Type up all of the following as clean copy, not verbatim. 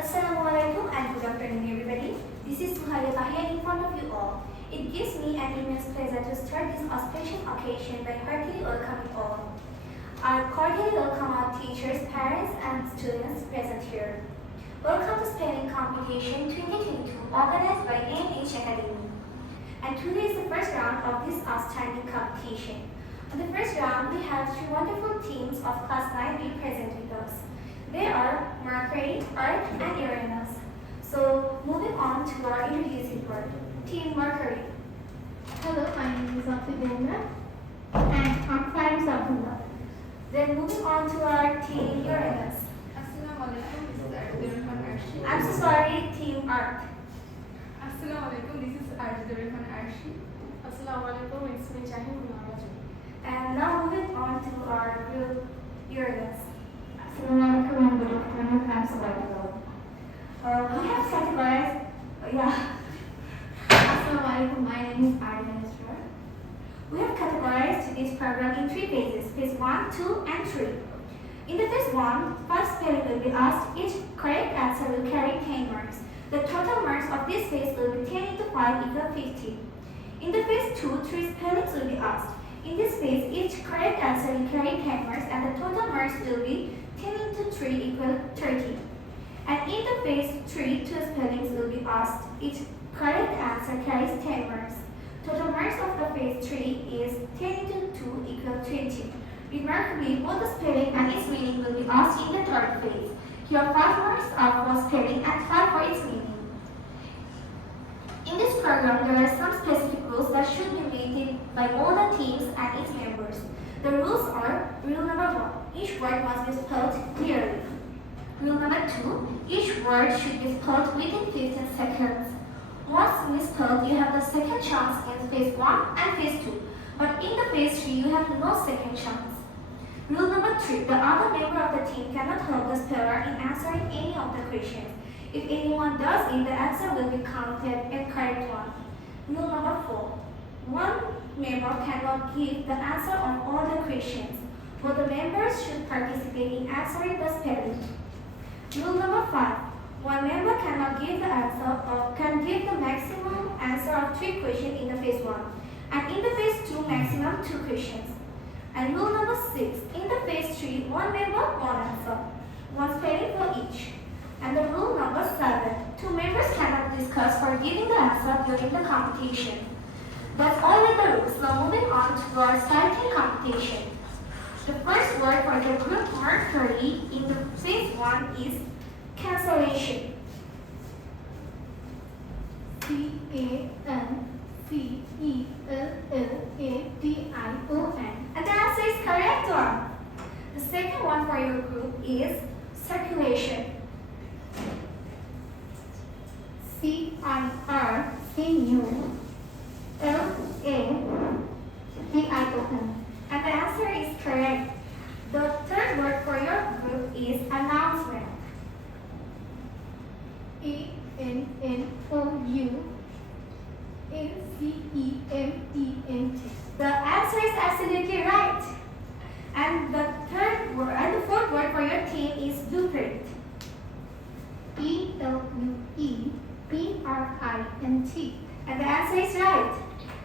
Assalamualaikum and good afternoon everybody. This is Suhaya Tahir in front of you all. It gives me an immense pleasure to start this auspicious occasion by heartily welcoming all. I cordially welcome our teachers, parents and students present here. Welcome to Spelling Competition 2022 organized by AMH Academy. And today is the first round of this outstanding competition. On the first round, we have three wonderful teams of Class 9B present with us. They are Mercury, Earth, and Uranus. So, moving on to our introducing part. Team Mercury. Hello, my name is Afidena and I'm Faris Abdullah. Then moving on to our Team Uranus. Assalamualaikum, this is Arjun Arshi. I'm so sorry, Team Earth. Assalamualaikum, this is Arjun Arshi. Assalamualaikum, it's me Jahin Munawaj. And now moving on to our group Uranus. Assalamualaikum and good afternoon, I'm Sabatul. We have categorized, Assalamualaikum, my name is Aryan Israr. We have categorized this program in three phases, phase 1, 2, and 3. In the phase 1, 5 spelling will be asked. Each correct answer will carry 10 marks. The total marks of this phase will be 10 into 5 equal 50. In the phase 2, 3 spellings will be asked. In this phase, each correct answer will carry 10 marks and the total marks will be 10 into 3 equal 30. And in the phase 3, 2 spellings will be asked. Each correct answer carries 10 marks. Total marks of the phase 3 is 10 into 2 equal 20. Remarkably, both the spelling and its meaning will be asked in the third phase. Here 5 marks are for spelling and 5 for its meaning. In this program, there are some specific rules that should be maintained by all the teams and its members. The rules are: rule number 1, each word must be spelled clearly. Rule number 2, each word should be spelled within 15 seconds. Once misspelled, you have the second chance in phase 1 and phase 2, but in the phase 3, you have no second chance. Rule number 3, the other member of the team cannot help the speller in answering any of the questions. If anyone does it, the answer will be counted as correct one. Rule number 4, one member cannot give the answer on all the questions. Both the members should participate in answering the spelling. Rule number 5, one member cannot give the answer or can give the maximum answer of 3 questions in the phase 1, and in the phase 2, maximum 2 questions. And rule number 6, in the phase 3, one member, one answer, one spelling for each. And the rule number 7, 2 members cannot discuss for giving the answer during the competition. That's all with the rules. Now moving on to our starting competition. The first word for the group Mercury in the phase 1 is cancellation. Cancellation. And the answer is correct one. The second one for your group is circulation. Circulation. And the answer is correct. The third word for your group is announcement. Announcement. The answer is absolutely right. And the fourth word for your team is blueprint. Blueprint. And the answer is right.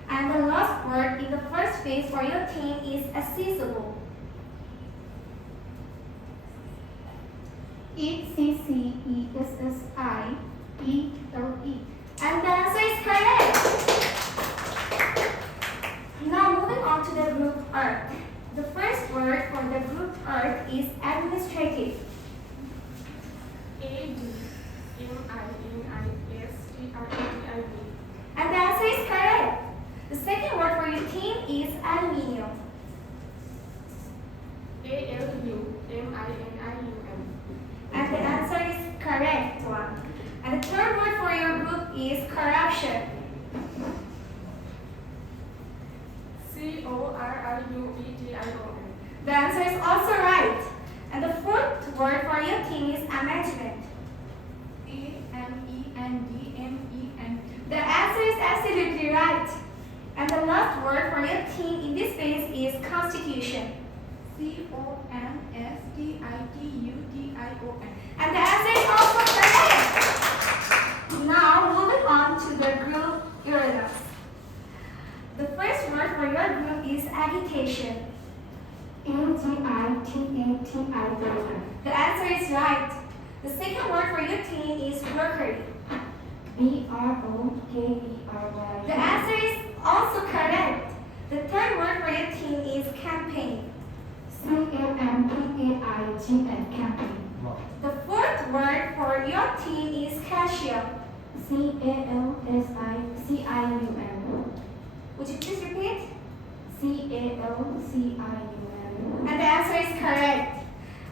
And the last word in the first phase for your team is accessible. Accessible. And the answer is correct. Now moving on to the group Earth. The first word for the group Earth is administrative. ADMINISTRATIV. And the answer is correct. The second word for your team is aluminium. ALUMINIUM. And the answer is correct one. And the third word for your group is corruption. CORRUETION. The answer is also right. And the fourth word for your team is amendment. AMENDMENT. The answer is absolutely right. And the last word for your team in this phase is constitution. CONSTITUTION. And the answer is M-A-R-K-E-T-I-O-N. The answer is right. The second word for your team is mercury. B-R-O-K-E-R-Y. The answer is also correct. The third word for your team is campaign. C-A-M-P-A-I-G-N, campaign. The fourth word for your team is calcium. C-A-L-S-I-C-I-U-M. Would you please repeat? C-A-L-C-I-U-M. And the answer is correct.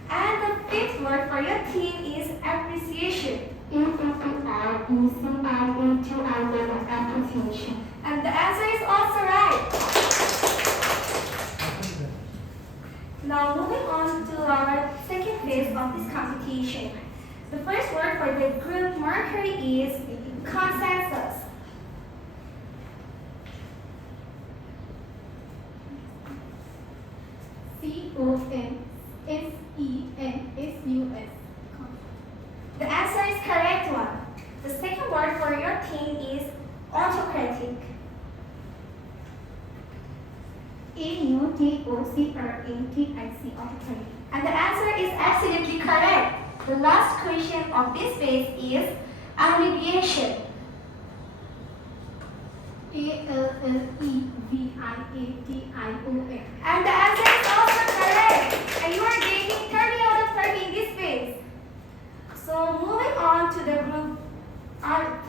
And the fifth word for your team is appreciation. A-P-P-R-E-C-I-A-T-I-O-N, appreciation. And the answer is also right. Now moving on to our second phase of this competition. The first word for the group mercury is consensus. C-O-N-S-E-N-S-U-S. The answer is correct one. The second word for your team is autocratic. A-U-T-O-C-R-A-T-I-C, autocratic. And the answer is absolutely correct. The last question of this phase is abbreviation. A-L-L-E-V-I-A-T-I-O-N. And the answer is also correct. And you are getting 30 out of 30 in this phase. So moving on to the group art.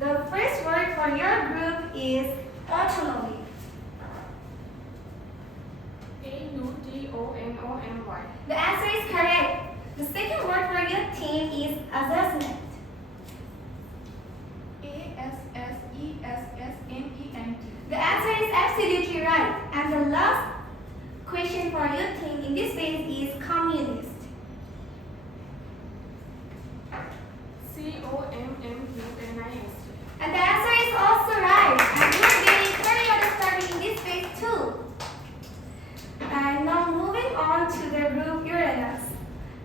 The first word for your group is autonomy. A-U-T-O-N-O-M-Y. The answer is correct. The second word for your team is assessment. A-S-S-E-S-S-M-E-N-T. The answer is absolutely right. And the last question for your team in this phase is communist. C-O-M-M-U-N-I-S-T. And the answer is also right. And you are getting 30 out of 30 in this phase too. And now moving on to the group Uranus.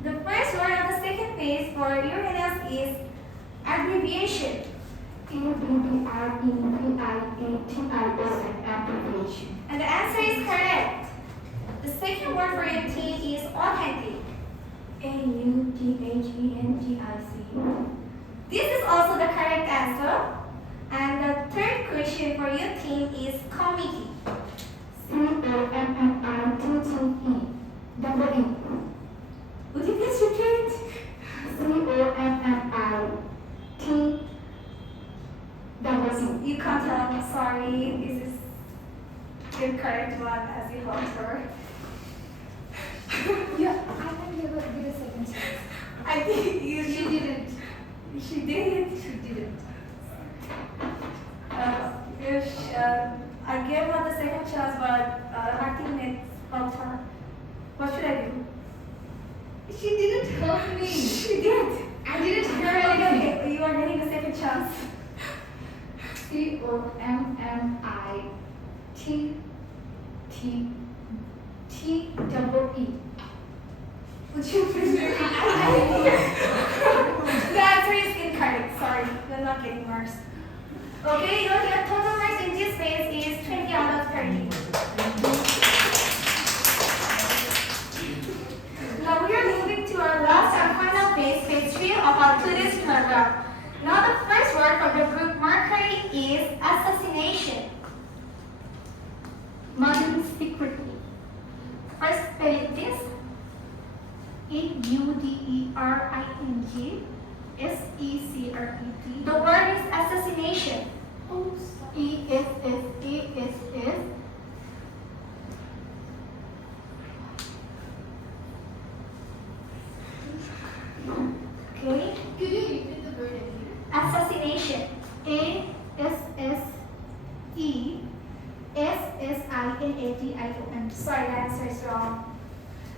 The first word of the second phase for Uranus is abbreviation. A-B-B-R-E-V-I-A-T-I-O-N, abbreviation. And the answer is correct. The second word for your team is authentic. A-U-T-H-E-N-T-I-C. This is also the correct answer. And the third question for your team is committee. C-O-M-M-I-T-T-E, double E. Would you please repeat? C-O-M-M-I-T double E. You can't tell. I'm sorry. This is the correct one as you heard her. Yeah, I can give a second chance. I think She didn't. She did. She didn't. I gave her the second chance, but her teammates helped her. What should I do? She didn't. Help me. She did. I didn't hear Okay, anything. okay. You are getting a second chance. C-O-M-M-I-T-T double E. Would you please repeat? The answer is incorrect. Sorry, you're not getting marks. Okay, your total marks in this phase is 20 out of 30. Now we are moving to our last and final phase, phase 3 of our today's program. Now the first word for the group Mercury is assassination. Murdering secretly. First spelling please. A-U-D-E-R-I-N-G-S-E-C-R-E-T. The word is assassination. E-S-S-A-S-S. Okay. Could you repeat the word again? Assassination. A-S-S-E-S-S-I-N-A-T-I-O-N. Sorry, the answer is wrong.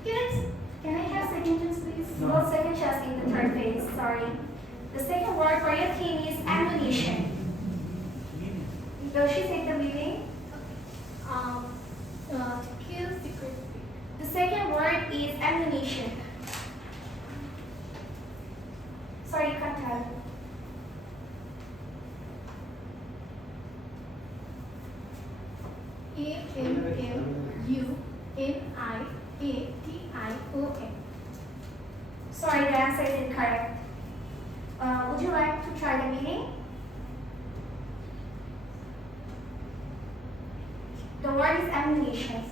Can I have second chance, please? No second chance in the third phase. Sorry. The second word for your team is ammunition. Does she take the reading? To kill secretly. The second word is ammunition. Sorry, you can't tell. A-M-M-U-N-I-A-T-I-O-N. answer is incorrect. Would you like to try the meaning? The word is ammunition.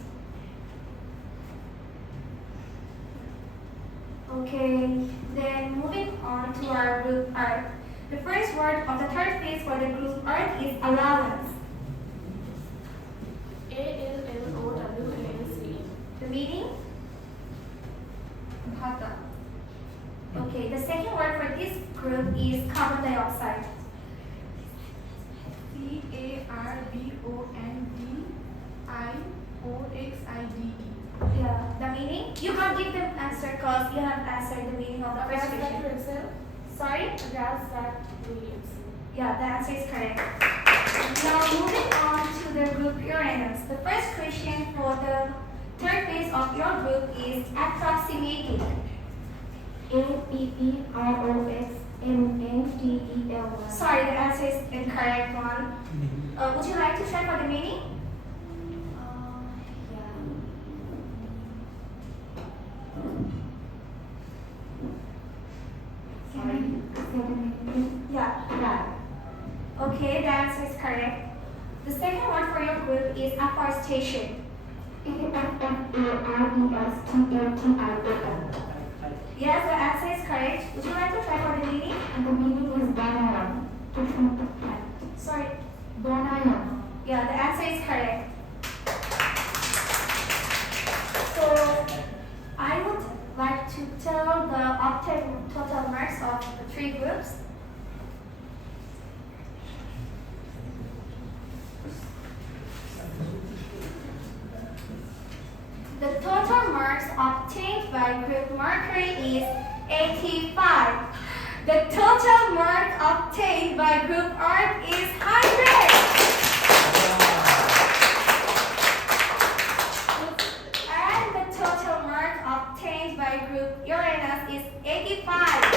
Okay, then moving on to our group Earth. The first word of the third phase for the group Earth is allowance. ALLOWANCE. The meaning? ভাতা Okay, the second word for this group is carbon dioxide. CARBONDIOXIDE. Yeah, the meaning? You can't give the answer because you have answered the meaning of the first question. Sorry? Yeah, the answer is correct. Now moving on to the group Uranus. The first question for the third phase of your group is approximating. APPROXMATELY. Sorry, the answer is incorrect one. Would you like to try for the meaning? Yeah. Okay, the answer is correct. The second word for your group is afforestation. Yes, the answer is correct. Would you like to try for the meaning? Sorry. Yeah, the answer is correct. So, I would like to tell the total marks of the three groups. The total marks obtained by group Mercury is 85. The total mark obtained by group Earth is 100. And the total mark obtained by group Uranus is 85.